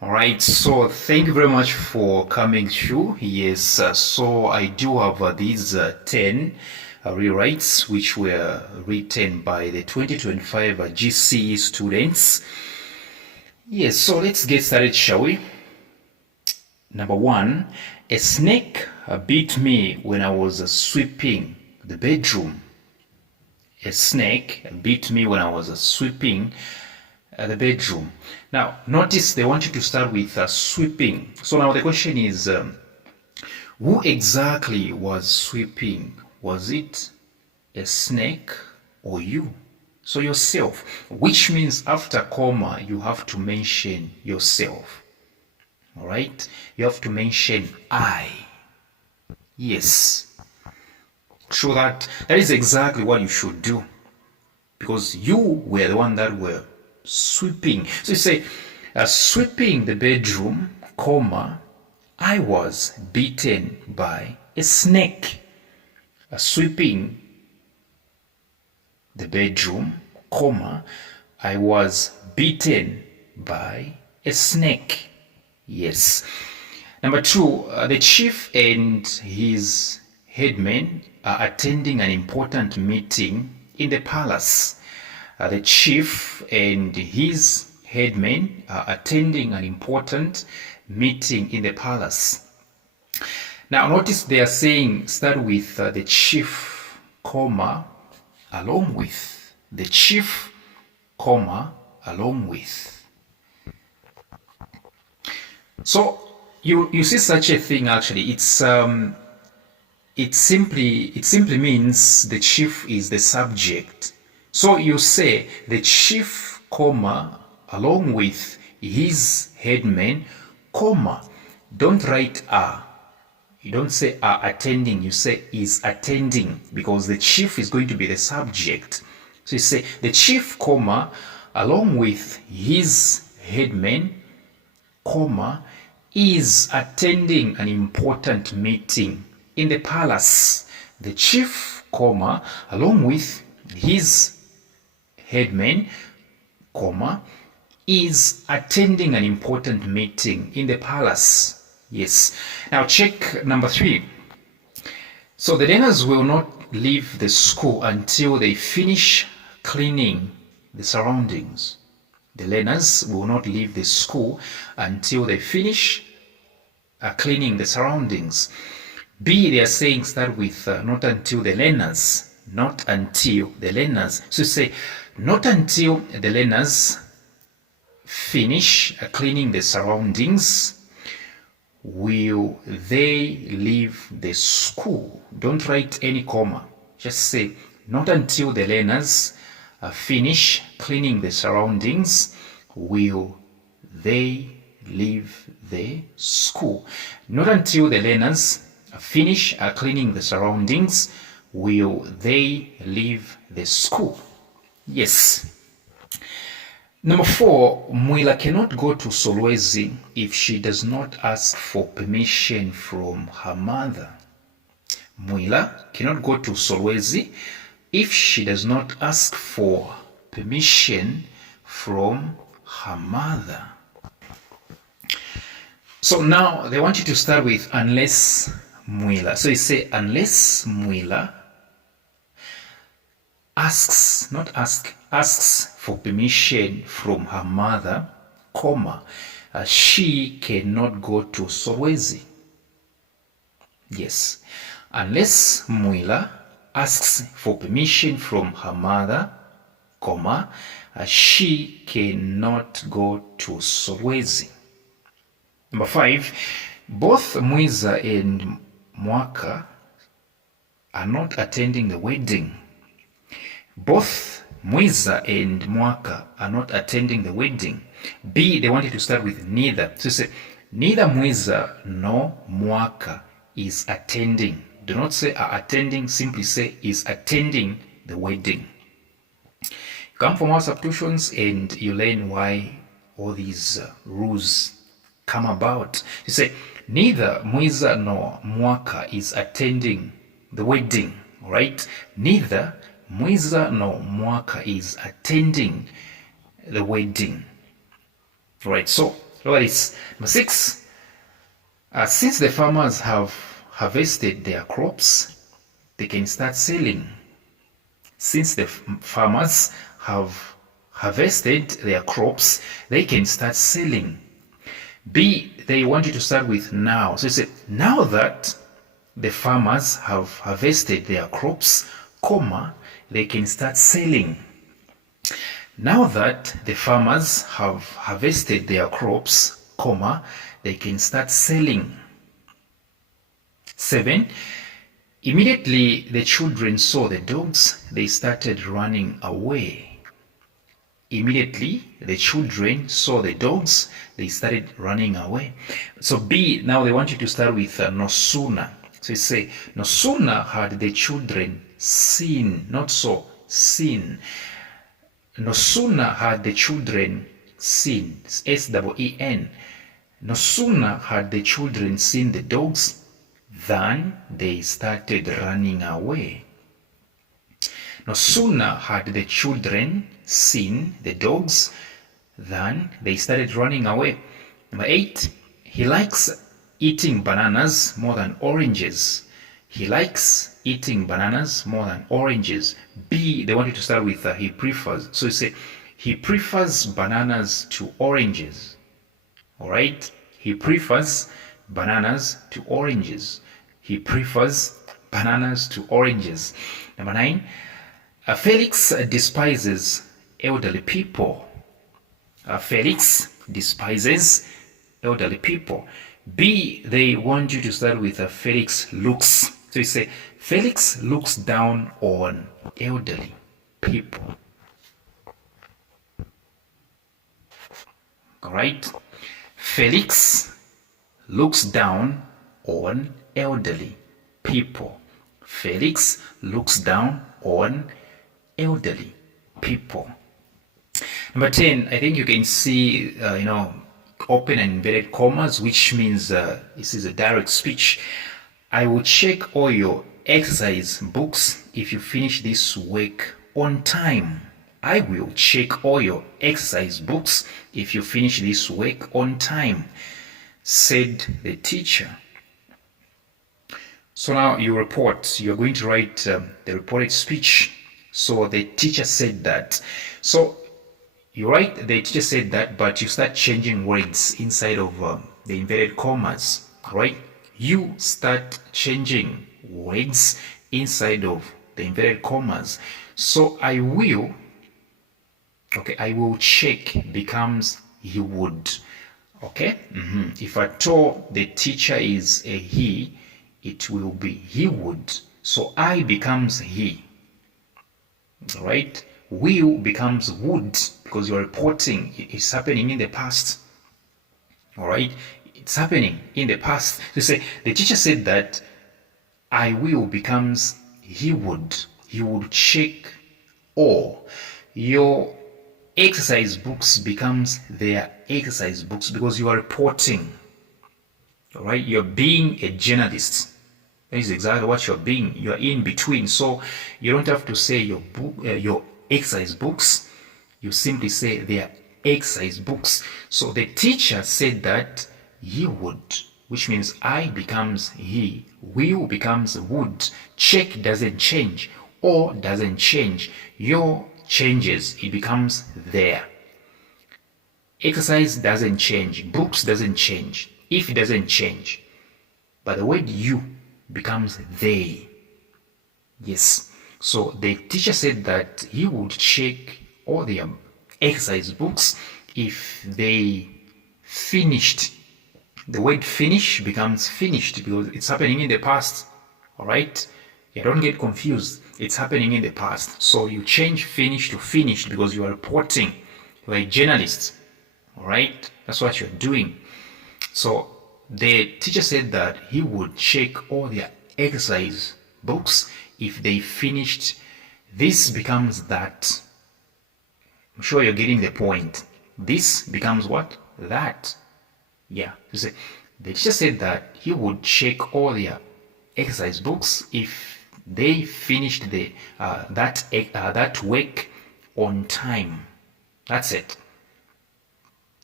All right, so thank you very much for coming through. Yes, so I do have these 10 rewrites which were written by the 2025 GCE students. Yes, so let's get started, shall we? Number 1, a snake bit me when I was sweeping the bedroom. A snake bit me when I was sweeping the bedroom. Now, notice they want you to start with sweeping. So now the question is, who exactly was sweeping? Was it a snake or you? So yourself, which means after comma, you have to mention yourself. All right? You have to mention I. Yes. So that is exactly what you should do. Because you were the one that were sweeping. So you say, sweeping the bedroom, comma, I was bitten by a snake. Sweeping the bedroom, comma, I was bitten by a snake. Yes. Number 2, the chief and his headmen are attending an important meeting in the palace. The chief and his headmen are attending an important meeting in the palace. Now notice they are saying start with the chief, comma, along with. The chief, comma, along with. So you see such a thing actually. It simply means the chief is the subject. So you say the chief, comma, along with his headman, comma. Don't write are. You don't say are attending, you say is attending, because the chief is going to be the subject. So you say the chief, comma, along with his headman, comma, is attending an important meeting in the palace. The chief, comma, along with his headman, comma, is attending an important meeting in the palace. Yes. Now check number 3. So the learners will not leave the school until they finish cleaning the surroundings. The learners will not leave the school until they finish cleaning the surroundings. B, they are saying start with not until the learners. Not until the learners. So say not until the learners finish cleaning the surroundings will they leave the school. Don't write any comma. Just say not until the learners finish cleaning the surroundings will they leave the school. Not until the learners finish cleaning the surroundings will they leave the school. Yes. Number 4, Mwila cannot go to Solwezi if she does not ask for permission from her mother. Mwila cannot go to Solwezi if she does not ask for permission from her mother. So now they want you to start with unless Mwila. So you say unless Mwila asks, not ask, asks for permission from her mother, comma, she cannot go to Solwezi. Yes. Unless Mwila asks for permission from her mother, comma, she cannot go to Solwezi. Number 5, both Mwiza and Mwaka are not attending the wedding. Both Mwiza and Mwaka are not attending the wedding. B, they wanted to start with neither. So say neither Mwiza nor Mwaka is attending. Do not say are attending, simply say is attending the wedding. You come from our substitutions and you learn why all these rules come about. You say neither Mwiza nor Mwaka is attending the wedding. All right? Neither Mwiza nor Mwaka is attending the wedding. All right, so Look at this. Number 6. Since the farmers have harvested their crops, they can start selling. Since the farmers have harvested their crops, they can start selling. B, they want you to start with now. So you say, now that the farmers have harvested their crops, comma, they can start selling. Now that the farmers have harvested their crops, comma, they can start selling. 7. Immediately the children saw the dogs, they started running away. Immediately the children saw the dogs, they started running away. So B, now they want you to start with no sooner. So you say, no sooner had the children seen, not saw, seen. No sooner had the children seen, S-E-E-N. No sooner had the children seen the dogs than they started running away. No sooner had the children seen the dogs than they started running away. Number 8, he likes eating bananas more than oranges. He likes eating bananas more than oranges. B, they want you to start with he prefers. So you say, he prefers bananas to oranges. All right? He prefers bananas to oranges. He prefers bananas to oranges. Number 9, Felix despises elderly people. Felix despises elderly people. B, they want you to start with Felix looks. So you say, Felix looks down on elderly people. All right? Felix looks down on elderly people. Felix looks down on elderly people. Number 10, I think you can see, open and inverted commas, which means this is a direct speech. I will check all your exercise books if you finish this work on time. I will check all your exercise books if you finish this work on time, said the teacher. So now you report. You're going to write the reported speech. So the teacher said that. So you write the teacher said that, but you start changing words inside of the inverted commas, right? You start changing words inside of the inverted commas. So I will check becomes he would. Okay? If at all the teacher is a he, it will be he would. So I becomes he. All right? Will becomes would because you're reporting it's happening in the past. All right? It's happening in the past. So say the teacher said that I will becomes he would. He would check all. Your exercise books becomes their exercise books because you are reporting. All right? You're being a journalist. That is exactly what you're being. You're in between. So you don't have to say your book, your exercise books. You simply say they are exercise books. So the teacher said that he would, which means I becomes he, will becomes would, check doesn't change, or doesn't change, your changes, it becomes there. Exercise doesn't change, books doesn't change, if it doesn't change, but the word you becomes they. Yes. So the teacher said that he would check all the exercise books if they finished. The word finish becomes finished because it's happening in the past. All right? Yeah, don't get confused. It's happening in the past. So you change finish to finished because you are reporting like journalists. All right? That's what you're doing. So the teacher said that he would check all their exercise books if they finished. This becomes that. I'm sure you're getting the point. This becomes what? That. Yeah. So the teacher said that he would check all their exercise books if they finished the that work on time. That's it.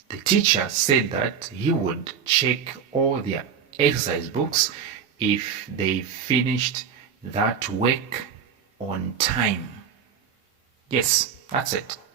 The teacher said that he would check all their exercise books if they finished that work on time. Yes, that's it.